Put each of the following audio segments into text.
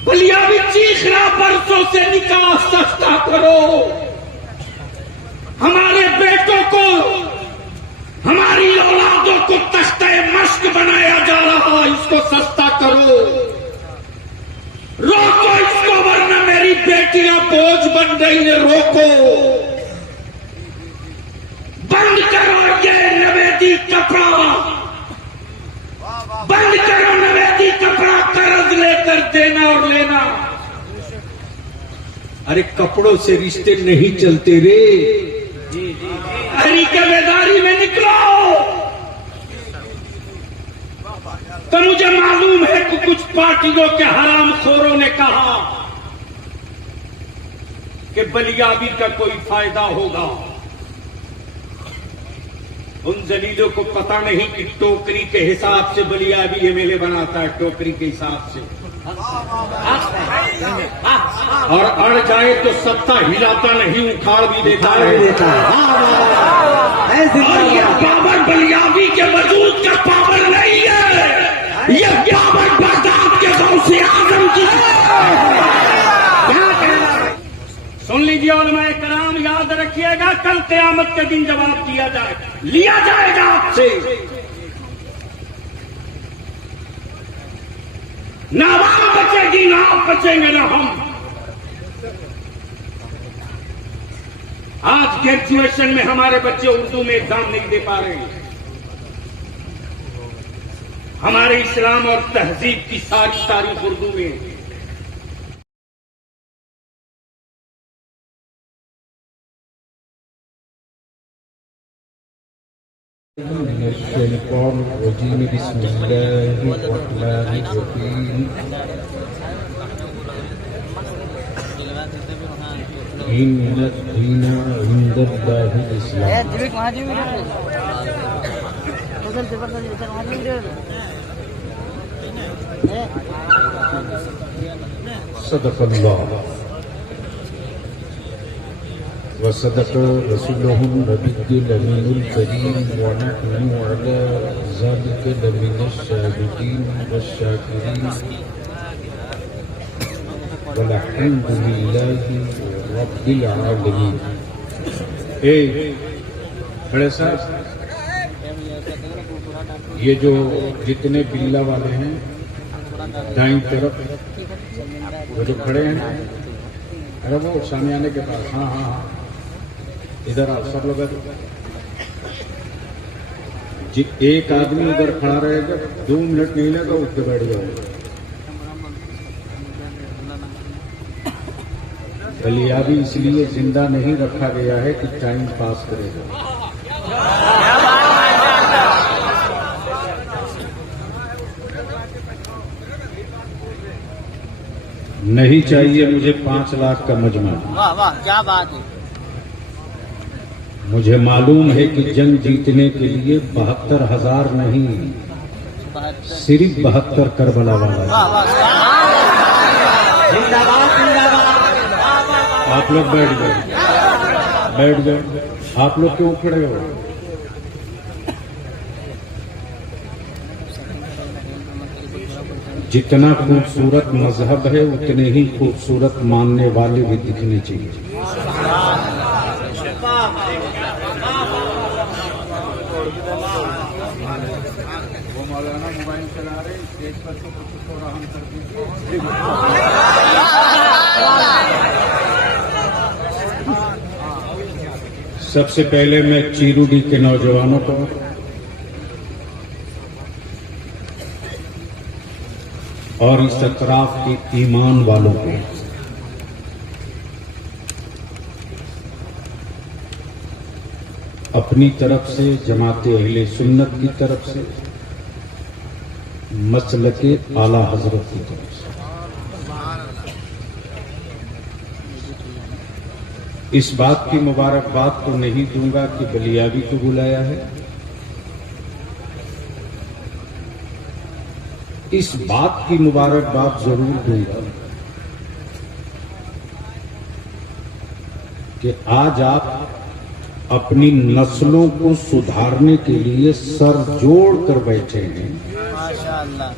बलिया भी चीख रहा परसों से निकाह सस्ता करो, हमारे बेटों को, हमारी औलादों को तख्ते मश्क बनाया जा रहा, इसको सस्ता करो, रोको इसको वरना मेरी बेटियां बोझ बन रही है, रोको, बंद करो ये नवेदी कपड़ा, बंद करो नवेदी कपड़ा, कर्ज लेकर देना और लेना। अरे कपड़ों से रिश्ते नहीं चलते रे, हरी के बेदारी में निकलो। तो मुझे मालूम है कि कुछ पार्टियों के हरामखोरों ने कहा कि बलियाबी का कोई फायदा होगा। उन जलीलों को पता नहीं कि टोकरी के हिसाब से बलियाबी एमएलए बनाता है, टोकरी के हिसाब से, और अड़ जाए तो सत्ता हिलाता नहीं, उखाड़ भी देता है। और ये पावर बलियाबी के वजूद का पावर नहीं है, ये पावर बगदाद के गौसे आजम की है। सुन लीजिए उलमाए कराम, याद रखिएगा, कल क़यामत के दिन जवाब दिया जाए, लिया जाएगा आपसे। ना आवाम बचेगी, ना आप बचेंगे, ना हम। आज ग्रेजुएशन में हमारे बच्चे उर्दू में एग्जाम नहीं दे पा रहे हैं। हमारे इस्लाम और तहजीब की सारी तारीख उर्दू में। सदक़ल्लाह व सदक़ रसूलुहुन नबियुल अमीनुल करीम व नहनु अला ज़ालिका लमिनश शाहिदीन वश्शाकिरीन वल्हम्दुलिल्लाहि रब्बिल आलमीन। बड़े साहब, ये जो जितने बिल्ला वाले हैं दाईं तरफ वो जो खड़े हैं, अरे वो सामने के पास, हाँ हाँ हाँ, इधर आप सब लोग। एक आदमी उधर खड़ा रहेगा, 2 मिनट नहीं लगा, उठ के बैठ जाओगे। बलियाबी इसलिए जिंदा नहीं रखा गया है कि टाइम पास करेगा। नहीं चाहिए मुझे 5 लाख का मजमा। वाह वाह, क्या बात है। मुझे मालूम है कि जंग जीतने के लिए 72,000 नहीं, सिर्फ 72 करबला वाला। आप लोग बैठ गए, बैठ गए। आप लोग क्यों खड़े हो? जितना खूबसूरत मजहब है उतने ही खूबसूरत मानने वाले भी दिखने चाहिए। वो मौलाना मोबाइल चला रहे, स्टेज पर तो कुछ को रहम कर दीजिए। सबसे पहले मैं चीरूडी के नौजवानों को और इस अतराफ के ईमान वालों को अपनी तरफ से, जमाते अहले सुन्नत की तरफ से, मसलके आला हजरत की तरफ से इस बात की मुबारकबाद तो नहीं दूंगा कि बलियाबी को बुलाया है। इस बात की मुबारकबाद जरूर दूंगा कि आज आप अपनी नस्लों को सुधारने के लिए सर जोड़ कर बैठे हैं। माशाअल्लाह।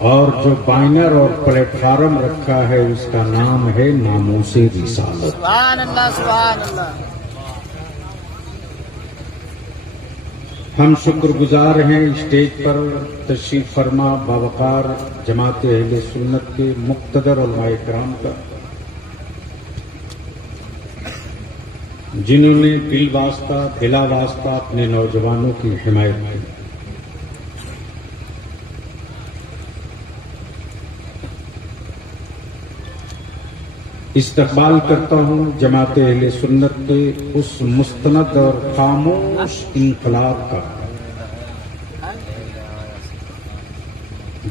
और जो बैनर और प्लेटफार्म रखा है उसका नाम है नामूसे रिसालत। सुभान अल्लाह, सुभान अल्लाह। हम शुक्रगुजार हैं स्टेज पर तशरीफ फरमा बावकार जमात अहले सुन्नत के मुक्तदर उलमाए किराम का, जिन्होंने बिल वास्ता बिला वास्ता अपने नौजवानों की हिमायत की। इस्तकबाल करता हूं जमात अहले सुन्नत के उस मुस्तनद और खामोश इनकलाब का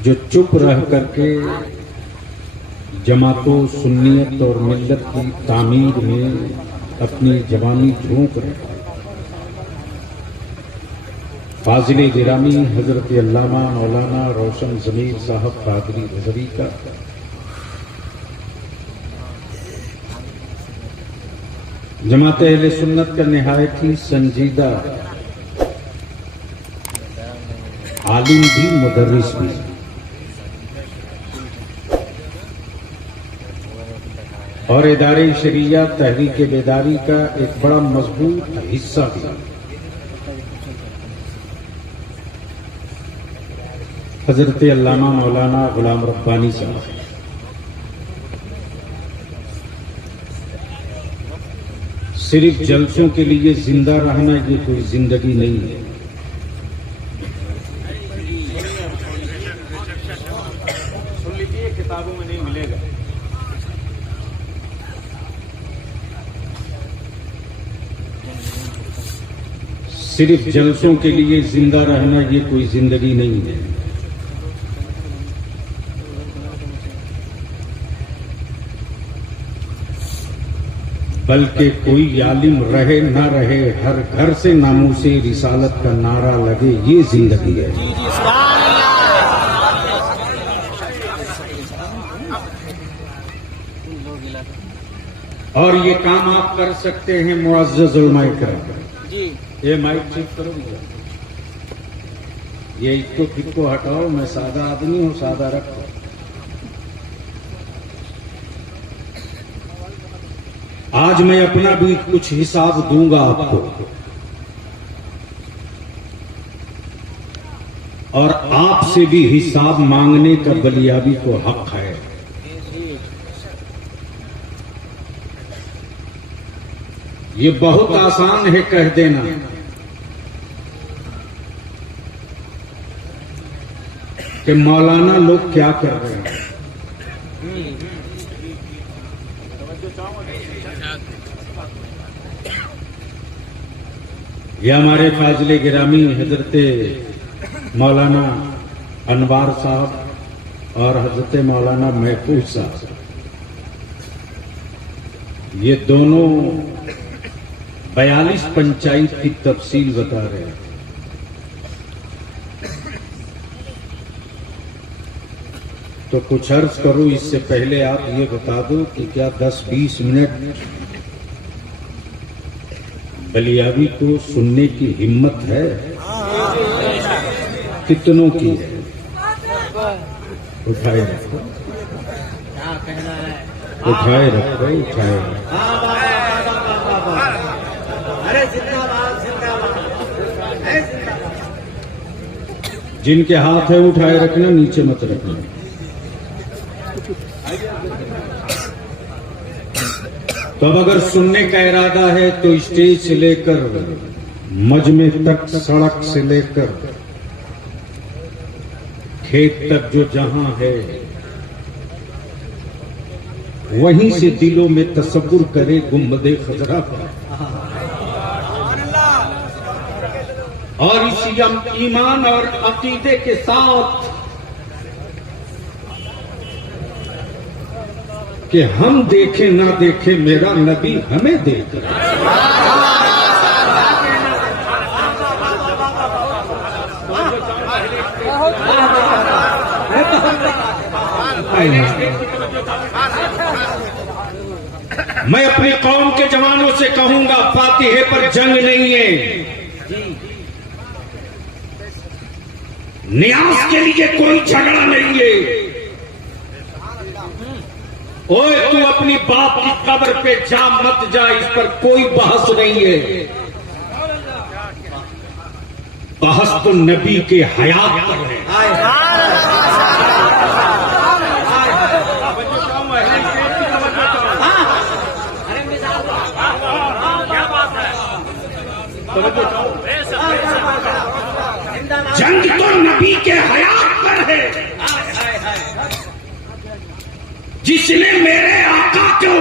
जो चुप रह करके जमातों सुन्नियत और मिल्लत की तामीर में अपनी जवानी झोंक रहा है। फाजिल गिरामी हजरत अल्लामा मौलाना रोशन जमीर साहब कादरी रजवी का जमात अहले सुन्नत का निहायत ही संजीदा आलिम भी मुदर्रिस भी, और इदारे शरिया तहरीक बेदारी का एक बड़ा मजबूत हिस्सा भी। हजरत अल्लामा मौलाना गुलाम रब्बानी साहब सिर्फ जलसों के लिए जिंदा रहना ये कोई जिंदगी नहीं है। सुन लीजिए, किताबों में नहीं मिलेगा। सिर्फ जलसों के लिए जिंदा रहना ये कोई जिंदगी नहीं है। बल्कि कोई आलिम रहे न रहे, हर घर से नामूसे रिसालत का नारा लगे, ये जिंदगी है। जी जी, सुभान अल्लाह। और ये काम आप कर सकते हैं मुअज़्ज़ज़ उलमाए किराम। जी, ये माइक ठीक करो, ये इसको हटाओ। मैं सादा आदमी हूँ, सादा रखो। आज मैं अपना भी कुछ हिसाब दूंगा आपको, और आपसे भी हिसाब मांगने का बलियाबी को हक है। ये बहुत आसान है कह देना, कि मौलाना लोग क्या कर रहे हैं। ये हमारे फाजिले गिरामी हजरत मौलाना अनवार साहब और हजरत मौलाना महफूज साहब, ये दोनों 42 पंचायत की तफसील बता रहे हैं। तो कुछ अर्ज करो, इससे पहले आप ये बता दो कि क्या 10-20 मिनट बलियाबी को सुनने की हिम्मत है? कितनों की है? उठाए रखो, उठाए रखो, उठाए रखो। अरे जिंदाबाद, जिंदाबाद। जिनके हाथ है उठाए रखना, नीचे मत रखना। तो अब अगर सुनने का इरादा है तो स्टेज से लेकर मजमे तक, सड़क से लेकर खेत तक, जो जहां है वहीं से दिलों में तसव्वुर करे गुंबदे खजरा पर, और इसी ईमान और अकीदे के साथ कि हम देखें ना देखें, मेरा नबी हमें देख रहा है। मैं अपनी कौम के जवानों से कहूंगा, फातिहे पर जंग नहीं है, न्यास के लिए कोई झगड़ा नहीं है। ओए तू अपनी बाप की कब्र पे जा मत जा, इस पर कोई बहस नहीं है। बहस तो नबी के हयात पर है। जंग तो नबी के हयात पर है। जिसने मेरे आका को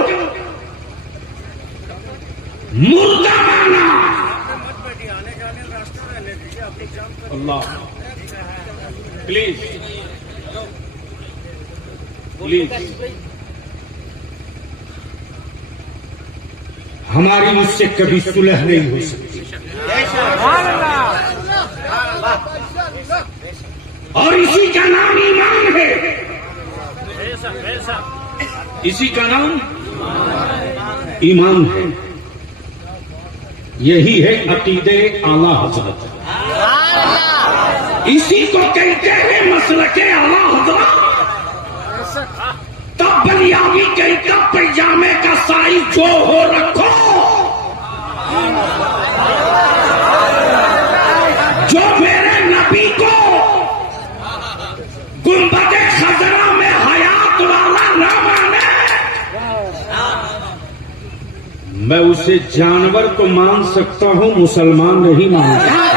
मुर्दा माना, अल्लाह प्लीज प्लीज, हमारी उससे कभी सुलह नहीं हो सकती। और इसी का नाम ईमान है। इसी का नाम ईमान है। यही है अकीदे आला हजरत। इसी को कहते हैं मसलके आला हजरत। तब बलियावी कहता पैजामे का साइज जो हो रखो, जो मेरे नबी को गुंबदे खजरा में हयात वाला न माने, मैं उसे जानवर को मान सकता हूं, मुसलमान नहीं मान सकता।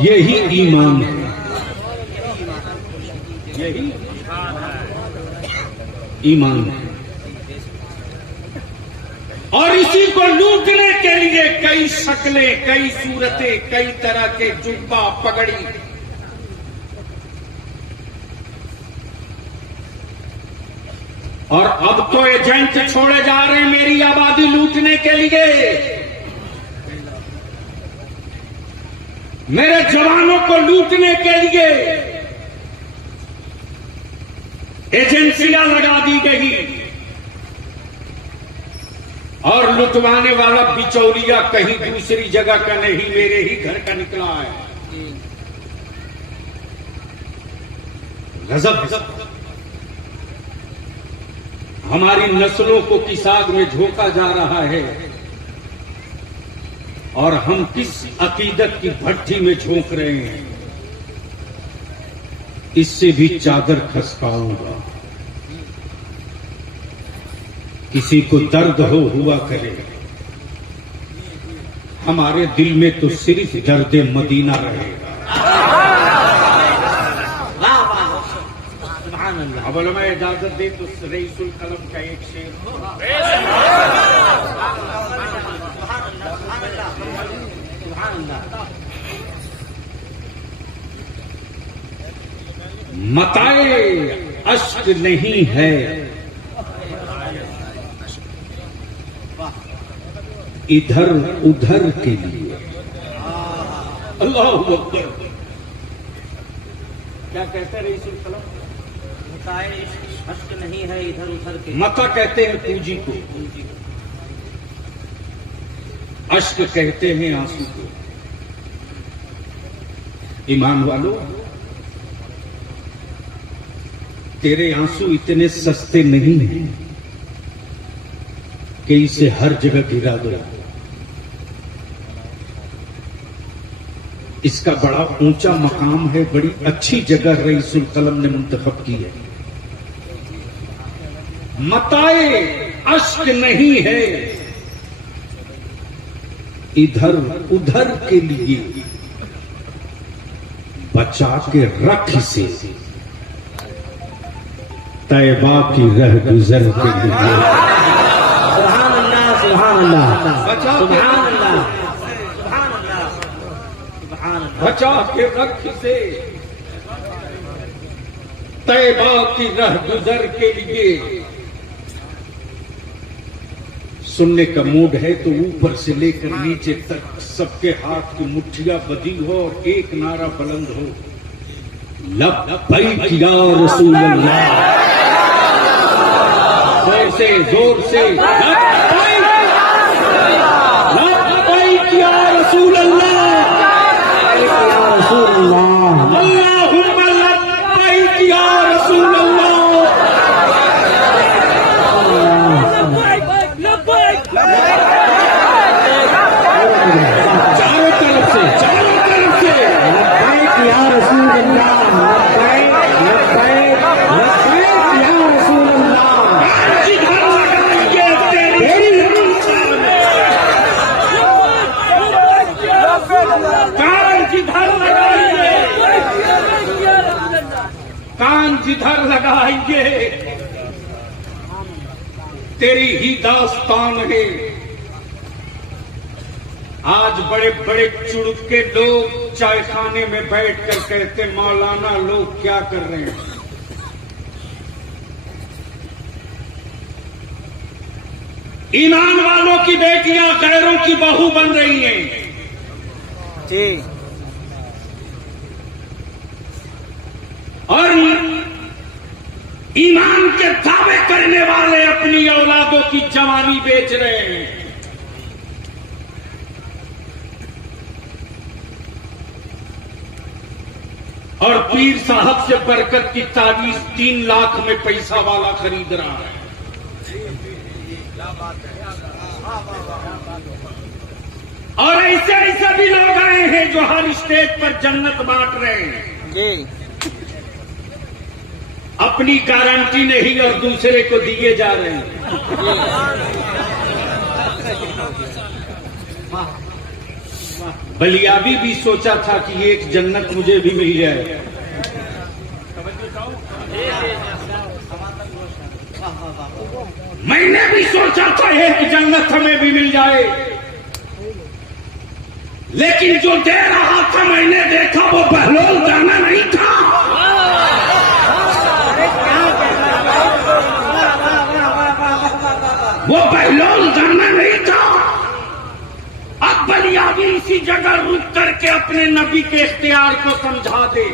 यही ईमान है। यही ईमान है। और इसी को लूटने के लिए कई शक्लें, कई सूरतें, कई तरह के जुब्बा पगड़ी, और अब तो एजेंट छोड़े जा रहे हैं मेरी आबादी लूटने के लिए। मेरे जवानों को लूटने के लिए एजेंसियां लगा दी गई, और लुटवाने वाला बिचौलिया कहीं दूसरी जगह का नहीं, मेरे ही घर का निकला है। गजब। हमारी नस्लों को किस आग में झोंका जा रहा है, और हम किस अकीदत की भट्ठी में झोंक रहे हैं। इससे भी चादर खसकाऊंगा। किसी को दर्द हुआ करे, हमारे दिल में तो सिर्फ दर्द मदीना रहेगा। अब मैं इजाजत दे तो रईसुल कलम का एक शेर। मताए अश्क नहीं है, इधर उधर के लिए। अल्लाह अकबर। क्या कहते हैं रईसुल कलम? अश्क नहीं है इधर उधर के। मता कहते हैं पूंजी को, अश्क कहते हैं आंसू को। ईमान वालों, तेरे आंसू इतने सस्ते नहीं हैं कि इसे हर जगह गिरा दो। इसका बड़ा ऊंचा मकाम है, बड़ी अच्छी जगह रईसुल कलम ने मुंतखब की है। मताए अश्क नहीं है, इधर उधर के लिए, बचा के रख से तैबा की रह गुजर के लिए। सुभान अल्लाह, सुभान अल्लाह, सुभान अल्लाह, बचा के रख से तैबा की रह गुजर के लिए सुनने का मूड है तो ऊपर से लेकर नीचे तक सबके हाथ की मुट्ठियां बधी हो और एक नारा बुलंद हो, लब्बैक या रसूल अल्लाह। जोर से लब्बैक या रसूल अल्लाह, अल्लाहुम्मा लब्बैक या रसूल अल्लाह। चारों तरफ से लब्बैक या रसूल अल्लाह, लब्बैक लब्बैक लब्बैक या रसूल अल्लाह। कान जिधर लगाएंगे तेरी ही दास्तान है। आज बड़े बड़े चुड़के लोग चाय खाने में बैठ कर कहते मौलाना लोग क्या कर रहे हैं। ईमान वालों की बेटियां गैरों की बहू बन रही हैं। और ईमान के दावे करने वाले अपनी औलादों की जवानी बेच रहे हैं। और पीर साहब से बरकत की तावीज 3 लाख में पैसा वाला खरीद रहा है। और ऐसे ऐसे भी लोग आए हैं जो हर स्टेज पर जन्नत बांट रहे हैं। अपनी गारंटी नहीं और दूसरे को दिए जा रहे हैं। बलियाबी भी सोचा था कि एक जन्नत मुझे भी मिल जाए। मैंने भी सोचा था एक जन्नत हमें भी मिल जाए, लेकिन जो दे रहा था मैंने देखा वो बहलोल दाना नहीं था। वो बहलोल दाना नहीं था। अब बलियाबी इसी जगह रुक करके अपने नबी के इख्तियार को समझा दे।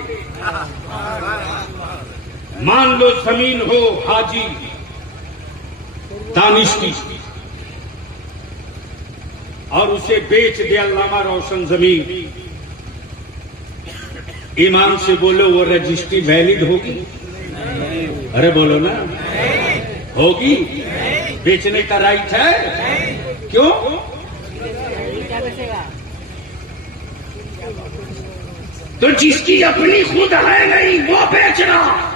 मान लो जमीन हो हाजी दानिश की और उसे बेच दे अल्लामा रोशन जमीन। ईमान से बोलो वो रजिस्ट्री वैलिड होगी? अरे बोलो ना, होगी? बेचने का राइट है? क्यों? तो जिसकी अपनी खुद है नहीं वो बेच रहा।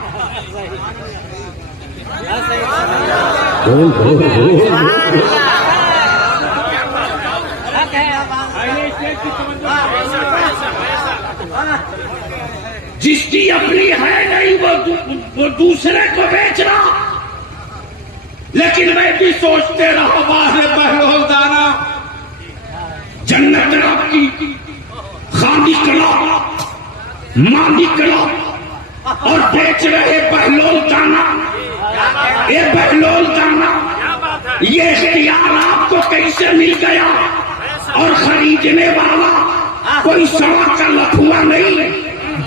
जिसकी अपनी है नहीं वो दूसरे को बेच रहा। लेकिन मैं भी सोचते रहा वाह बहलोल दाना, जन्नत आपकी खालिक मालिक और बेच रहे बहलोल दाना। ये बहलोल दाना, ये इख्तियार आपको कैसे मिल गया? और खरीदने वाला कोई सड़क का लफुआ नहीं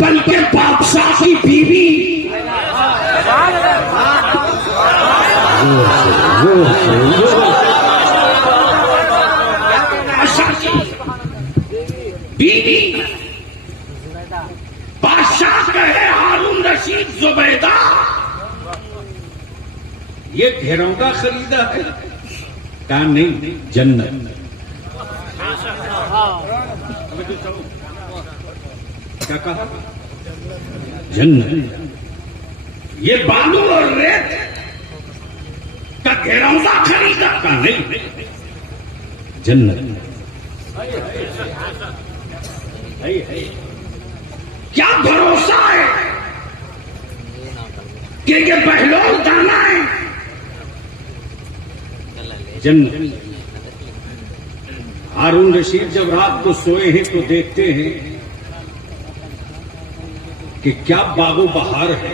बल्कि बादशाह की बीवी। बीवी बादशाह कहे हारून रशीद जुबैदा, ये घेरौंदा खरीदा है क्या? नहीं, जन्नत। क्या कहा? जन्नत। ये बालू और रेत का घेरौंदा खरीदा का? नहीं, जन्नत। क्या भरोसा है कि ये बहलोल दाना है? जन्नत। हारून रशीद जब रात को सोए हैं तो देखते हैं कि क्या बागो बहार है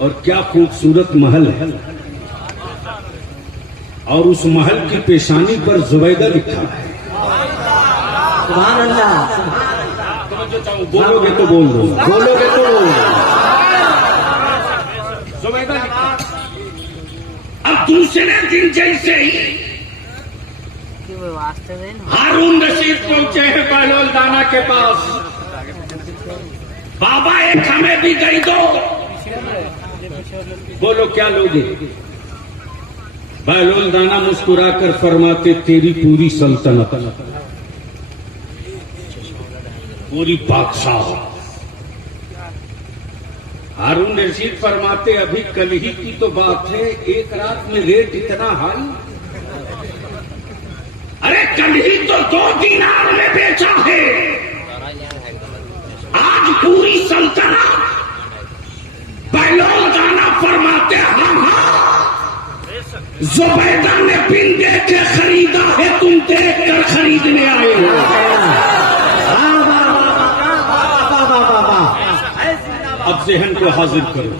और क्या खूबसूरत महल है। और उस महल की पेशानी पर जुबैदा लिखा है। सुभान अल्लाह। तो जो चाहूँ बोलोगे तो बोल दो, बोलोगे तो बोल दो। जुबैदा लिखा। अब दूसरे दिन जैसे ही हारून रशीद पहुंचे हैं बहलोल दाना के पास। बाबा एक हमें भी दे दो। बोलो क्या लोगे? बहलोल दाना मुस्कुराकर फरमाते तेरी पूरी सल्तनत, पूरी बादशाह। हारून रशीद फरमाते अभी कल ही की तो बात है, एक रात में रेट इतना हाई। अरे कल ही तो 2 दीनार में बेचा है, आज पूरी सल्तनत। बहलोल दाना फरमाते हाँ, जुबैदा ने बिन देखे खरीदा है, तुम देख कर खरीदने आए हो। अब जहन को हाजिर करो,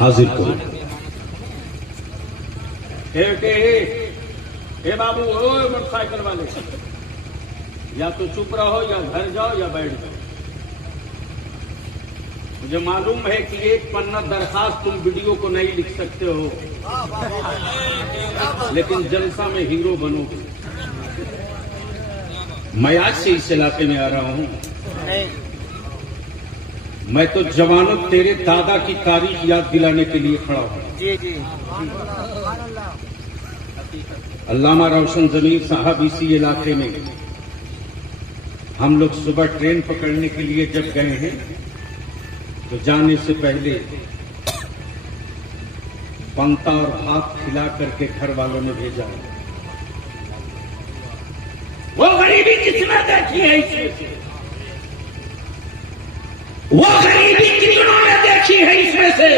हाजिर करो। ए बाबू, ओ मोटरसाइकिल वाले, या तो चुप रहो या घर जाओ या बैठ जाओ। मुझे मालूम है कि 1 पन्ना दरखास्त तुम वीडियो को नहीं लिख सकते हो, लेकिन जलसा में हीरो बनोगे। मैं आज से इस इलाके में आ रहा हूं। मैं तो जवानों तेरे दादा की तारीख याद दिलाने के लिए खड़ा हूं। जी जी। अल्लामा रोशन जमीर साहब इसी इलाके में हम लोग सुबह ट्रेन पकड़ने के लिए जब गए हैं तो जाने से पहले पंता और भात खिला करके घर वालों ने भेजा। वो गरीबी किसने देखी है इसमें से? वो गरीबी कितनों ने देखी है इसमें से?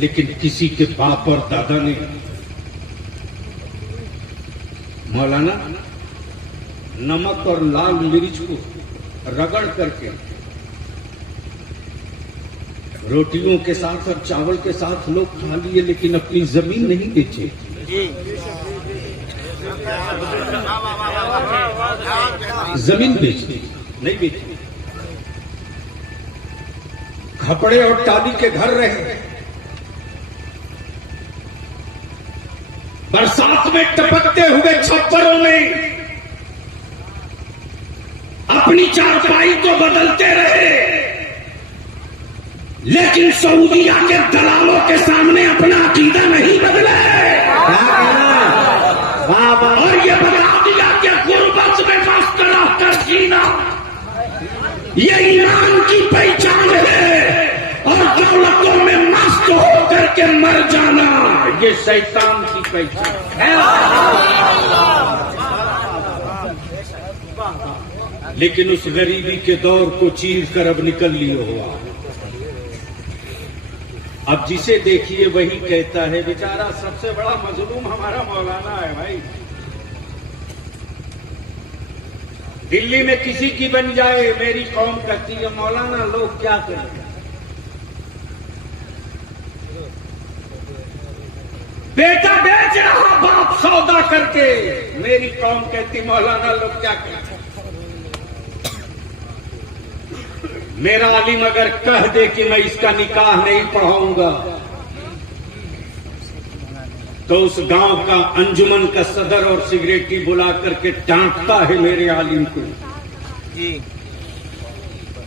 लेकिन किसी के बाप और दादा ने मौलाना नमक और लाल मिर्च को रगड़ करके रोटियों के साथ और चावल के साथ लोग खा लिए, लेकिन अपनी जमीन नहीं बेचे। जमीन बेची नहीं बेची। खपड़े और टाली के घर रहे, बरसात में टपकते हुए छप्परों में अपनी चारपाई को बदलते रहे, लेकिन सऊदीया के दलालों के सामने अपना अकीदा नहीं बदला है। और ये बता दिया कि गुर्बत में मस्त रहकर जीना ये ईमान की पहचान है, और दौलतों में मस्त होकर के मर जाना ये शैतान की पहचान है। लेकिन उस गरीबी के दौर को चीर कर अब निकल लियो हुआ। अब जिसे देखिए वही कहता है बेचारा सबसे बड़ा मजलूम हमारा मौलाना है। भाई दिल्ली में किसी की बन जाए मेरी कौम कहती है मौलाना लोग क्या करें। बेटा बेच रहा बाप सौदा करके, मेरी कौम कहती मौलाना लोग क्या करें। मेरा आलिम अगर कह दे कि मैं इसका निकाह नहीं पढ़ाऊंगा तो उस गांव का अंजुमन का सदर और सिगरेटी बुला करके डांटता है मेरे आलिम को जी,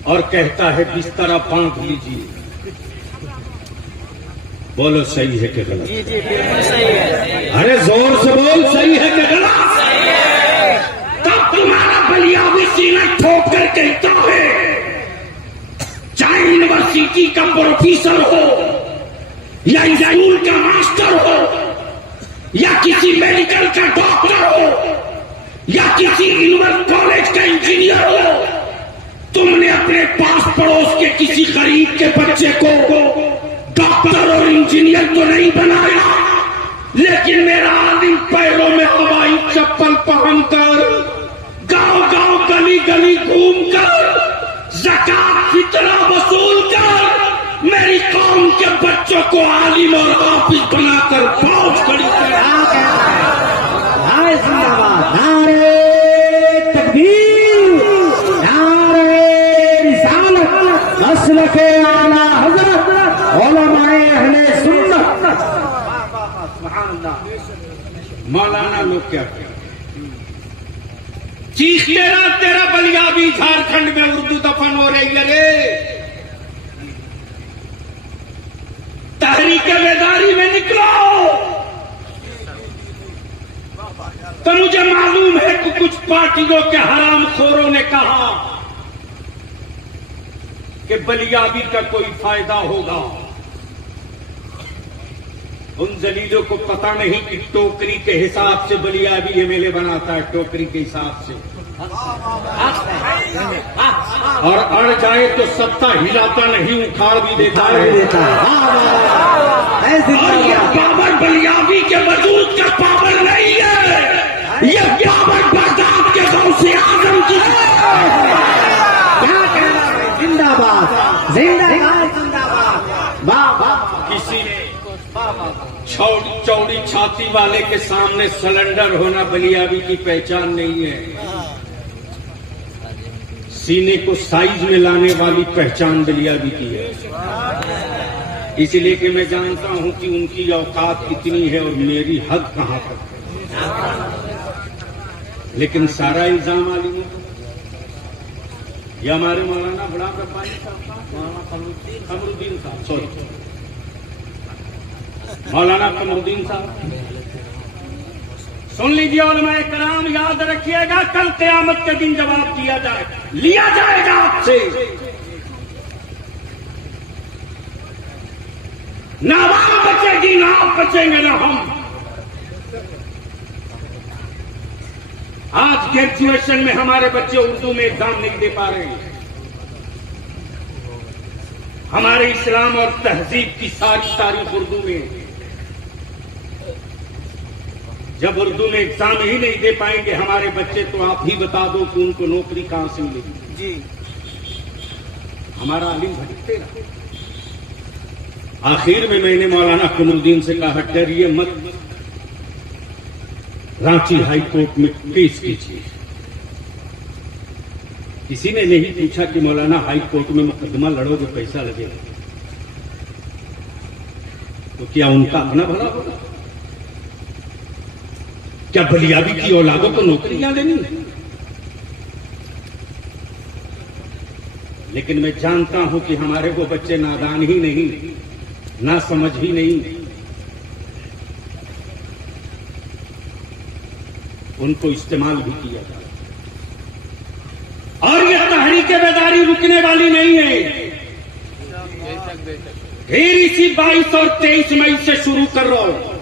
और कहता है बिस्तरा बांध लीजिए। बोलो सही है कि गलत? जी जी बिल्कुल सही है। अरे जोर से बोल, सही है कि गलत? तब तुम्हारा बलियावी सीना ठोक कर कहता है, चाहे यूनिवर्सिटी का प्रोफेसर हो या स्कूल का मास्टर हो या किसी मेडिकल का डॉक्टर हो या किसी कॉलेज का इंजीनियर हो, तुमने अपने पास पड़ोस के किसी गरीब के बच्चे को डॉक्टर और इंजीनियर तो नहीं बनाया, लेकिन मेरा आलिम पैरों में हवाई चप्पल पहनकर गांव-गांव गली-गली घूमकर ज़कात फितरा वसूल कर मेरी कौम के बच्चों को आलिम और हाफिज बनाकर फौज खड़ी कर। नारे जिंदाबाद, नारे तकबीर, नारे रिसालत, मसलके आला हजरत, उलमाए अहले सुन्नत। मौलाना लोग क्या कहते हैं? चीख तेरा बलिया भी झारखंड में उर्दू दफन हो रही है रे। तहरीके बेदारी में निकलो। तो मुझे मालूम है कि कुछ पार्टियों के हरामखोरों ने कहा कि बलियाबी का कोई फायदा होगा। उन जलीलों को पता नहीं कि टोकरी के हिसाब से बलियाबी एमएलए बनाता है, टोकरी के हिसाब से। और अड़ जाए तो सत्ता हिलाता नहीं, उखाड़ भी देता है। और ये पावर बलियाबी के वजूद का पावर नहीं है, ये पावर बगदाद के गौसे आजम की है। क्या कहना है? जिंदाबाद, जिंदाबाद, जिंदाबाद। वाह वाह। किसी ने चौड़ी छाती वाले के सामने सिलेंडर होना बलियाबी की पहचान नहीं है। सीने को साइज में लाने वाली पहचान बलियाबी की है। इसलिए कि मैं जानता हूं कि उनकी औकात कितनी है और मेरी हद कहां तक है। लेकिन सारा इल्जाम आलिमों को, ये हमारे मौलाना बड़ा रब्बानी साहब, कमरुद्दीन साहब, सॉरी मौलाना कमरुद्दीन साहब, सुन लीजिए उलमाए कराम, याद रखिएगा कल क़यामत के दिन जवाब लिया जाएगा आपसे। ना आवाम बचेगी, ना आप बचेंगे, ना हम। आज ग्रेजुएशन में हमारे बच्चे उर्दू में एग्जाम नहीं दे पा रहे हैं। हमारे इस्लाम और तहजीब की सारी तारीख उर्दू में। जब उर्दू में एग्जाम ही नहीं दे पाएंगे हमारे बच्चे, तो आप ही बता दो कि उनको नौकरी कहां से मिलेगी। जी, हमारा आलिम भटकते रहा। आखिर में मैंने मौलाना कमरुद्दीन से कहा, डरिए मत, रांची हाई कोर्ट में पेश कीजिए। किसी ने नहीं पूछा कि मौलाना हाई कोर्ट में मुकदमा लड़ोगे पैसा लगेगा, तो क्या उनका अपना भला होगा? क्या बलियाबी की औलादों को नौकरियां देनी? लेकिन मैं जानता हूं कि हमारे वो बच्चे नादान ही नहीं, ना समझ ही नहीं, उनको इस्तेमाल भी किया जाए। और ये तहरीके बेदारी रुकने वाली नहीं है। फिर इसी 22 और 23 मई से शुरू कर रहा हूं,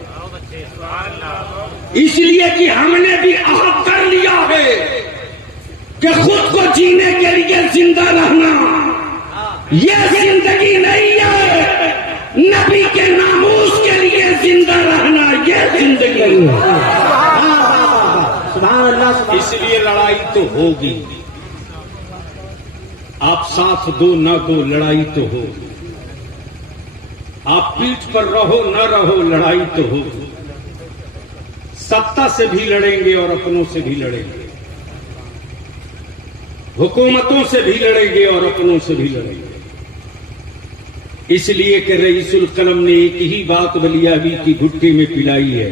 इसलिए कि हमने भी अहद कर लिया है कि खुद को जीने के लिए जिंदा रहना ये जिंदगी नहीं है, नबी के नामूस के लिए जिंदा रहना ये जिंदगी है। इसलिए लड़ाई तो होगी, आप साथ दो न दो, लड़ाई तो होगी। आप पीठ पर रहो न रहो, लड़ाई तो होगी। सत्ता से भी लड़ेंगे और अपनों से भी लड़ेंगे, हुकूमतों से भी लड़ेंगे और अपनों से भी लड़ेंगे। इसलिए कि रईसुल कलम ने एक ही बात बलियाबी की घुट्टी में पिलाई है,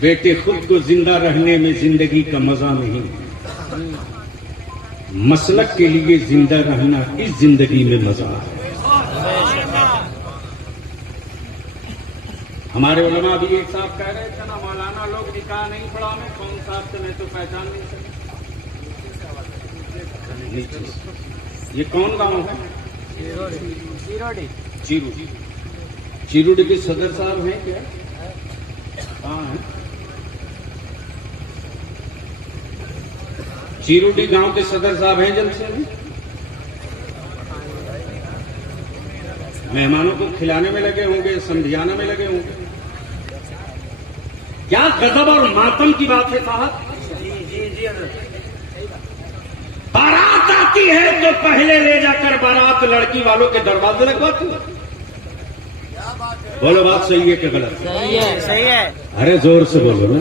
बेटे खुद को जिंदा रहने में जिंदगी का मजा नहीं, मसलक के लिए जिंदा रहना इस जिंदगी में मजा है। हमारे उलमा भी एक साहब कह रहे थे ना, मौलाना लोग निकाह नहीं पढ़ा, मैं कौन साहब से मैं तो पहचान नहीं सकता। ये कौन गांव है? चिरोडी के सदर साहब हैं क्या? कहाँ है? चिरोडी गांव के सदर साहब हैं जलसे में? मेहमानों को खिलाने में लगे होंगे, समझाने में लगे होंगे। क्या गजब और मातम की बात है साहब। बारात आती है तो पहले ले जाकर बारात लड़की वालों के दरवाजे लगवाती है। बोलो बात सही है कि गलत? सही है, सही है। अरे जोर से बोलो ना,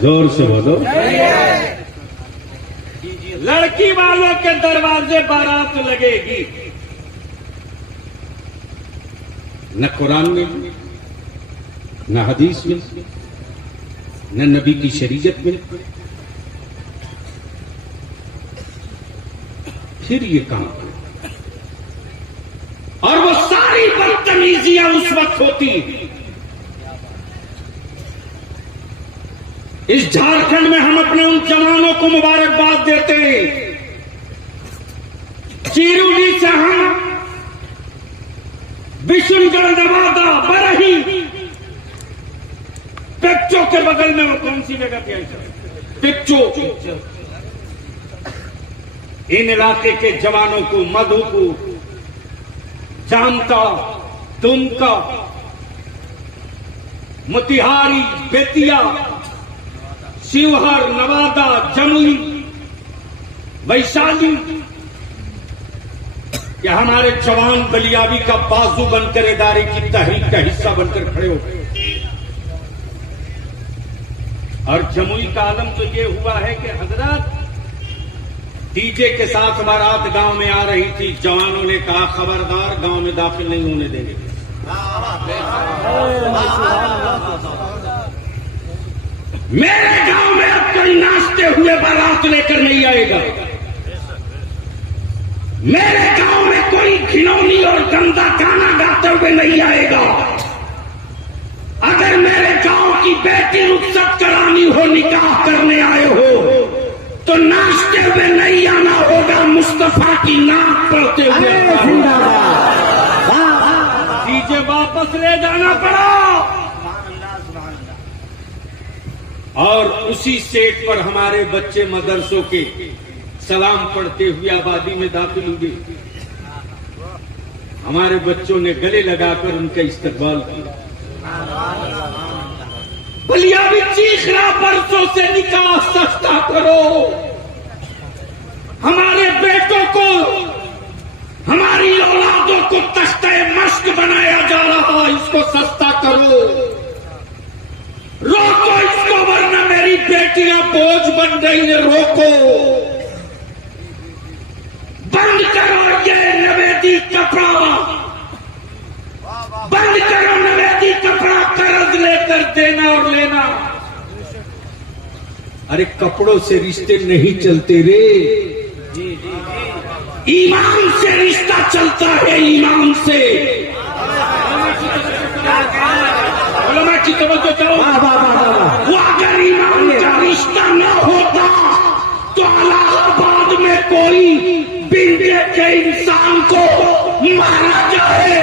जोर से बोलो। लड़की वालों के दरवाजे बारात लगेगी। न कुरान में, न हदीस में, न नबी की शरीयत में फिर ये काम। और वो सारी बदतमीजियां उस वक्त होती। इस झारखंड में हम अपने उन जवानों को मुबारकबाद देते हैं। चिरौली से हम बिशुनगढ़, नवादा, बरही, पिक्चो के बगल में वो कौन सी जगह थी? पिक्चो। इन इलाके के जवानों को, मधु को, जामता, दुमका, मोतिहारी, बेतिया, शिवहर, नवादा, जमुई, वैशाली कि हमारे जवान बलियाबी का बाजू बनकर इदारे की तहरीक का हिस्सा बनकर खड़े हो गए। और जमुई का आलम तो ये हुआ है कि हजरत डीजे के साथ बारात गांव में आ रही थी। जवानों ने कहा खबरदार, गांव में दाखिल नहीं होने देंगे। मेरे गांव में अब कोई नाचते हुए बारात लेकर नहीं आएगा। मेरे गांव में कोई घिनौनी और गंदा गाना गाते हुए नहीं आएगा। अगर मेरे गांव की बेटी रुखसत करानी हो, निकाह करने आए हो, तो नाचते हुए नहीं आना होगा, मुस्तफा की नाक पढ़ते हुए। डीजे वापस ले जाना पड़ा। और उसी सेट पर हमारे बच्चे मदरसों के सलाम पढ़ते हुए आबादी में दाखिल हुए। हमारे बच्चों ने गले लगाकर उनका इस्तकबाल किया। बलियाबी चीख रहा, बरसों से निकाह सस्ता करो। हमारे बेटों को, हमारी औलादों को तख्ते मश्क बनाया जा रहा, इसको सस्ता करो। रोको इसको, वरना मेरी बेटियां बोझ बन रही है। रोको, बंद करो ये नवेदी कपड़ा, बंद करो नवेदी कपड़ा, कर्ज लेकर देना और लेना। अरे कपड़ों से रिश्ते नहीं चलते रे, ईमान से रिश्ता चलता है, ईमान से। बोलो मैं की समझ देता हूं। वो अगर ईमान का रिश्ता न होता तो इलाहाबाद में कोई बिंदे के इंसान को मारा जाए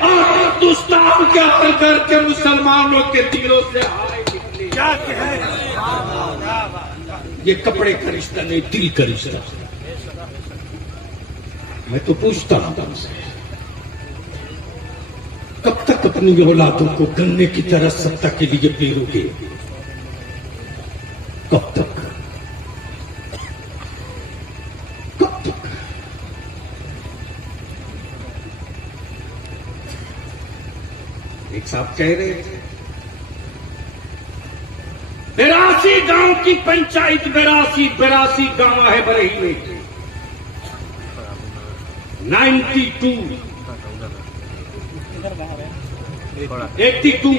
और हिंदुस्तान के अंदर के मुसलमानों के दिलों से हाय निकले। ये कपड़े का रिश्ता नहीं, दिल का रिश्ता। मैं तो पूछता हूं तुमसे, कब तक अपनी औलादों को गन्ने की तरह सत्ता के लिए पेरोगे? कब तक? कब तक? एक साहब कह रहे थे 82 गांव की पंचायत, 82 गांव है बरही में। 92 82